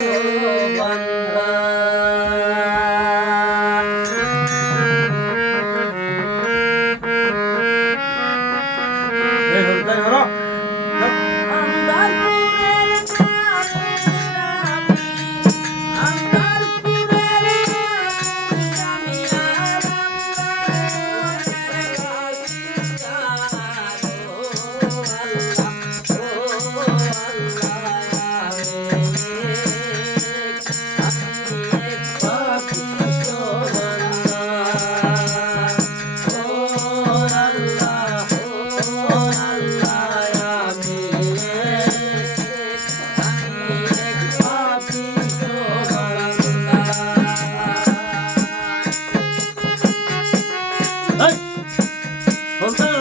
এই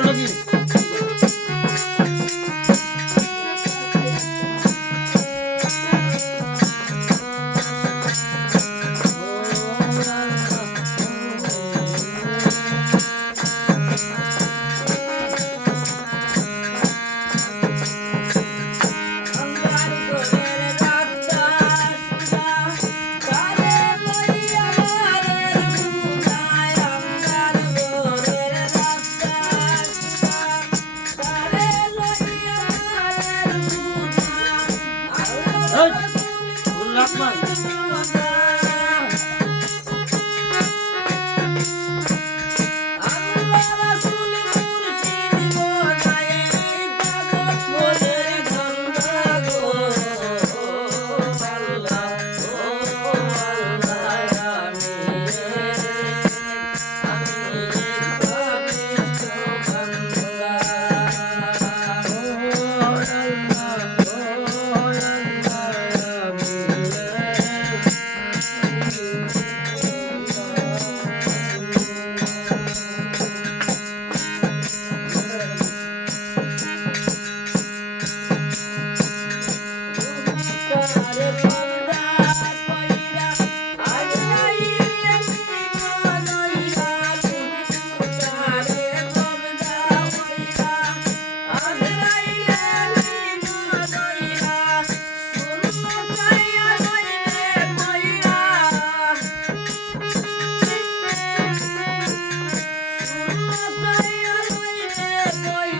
ラジ Thank you.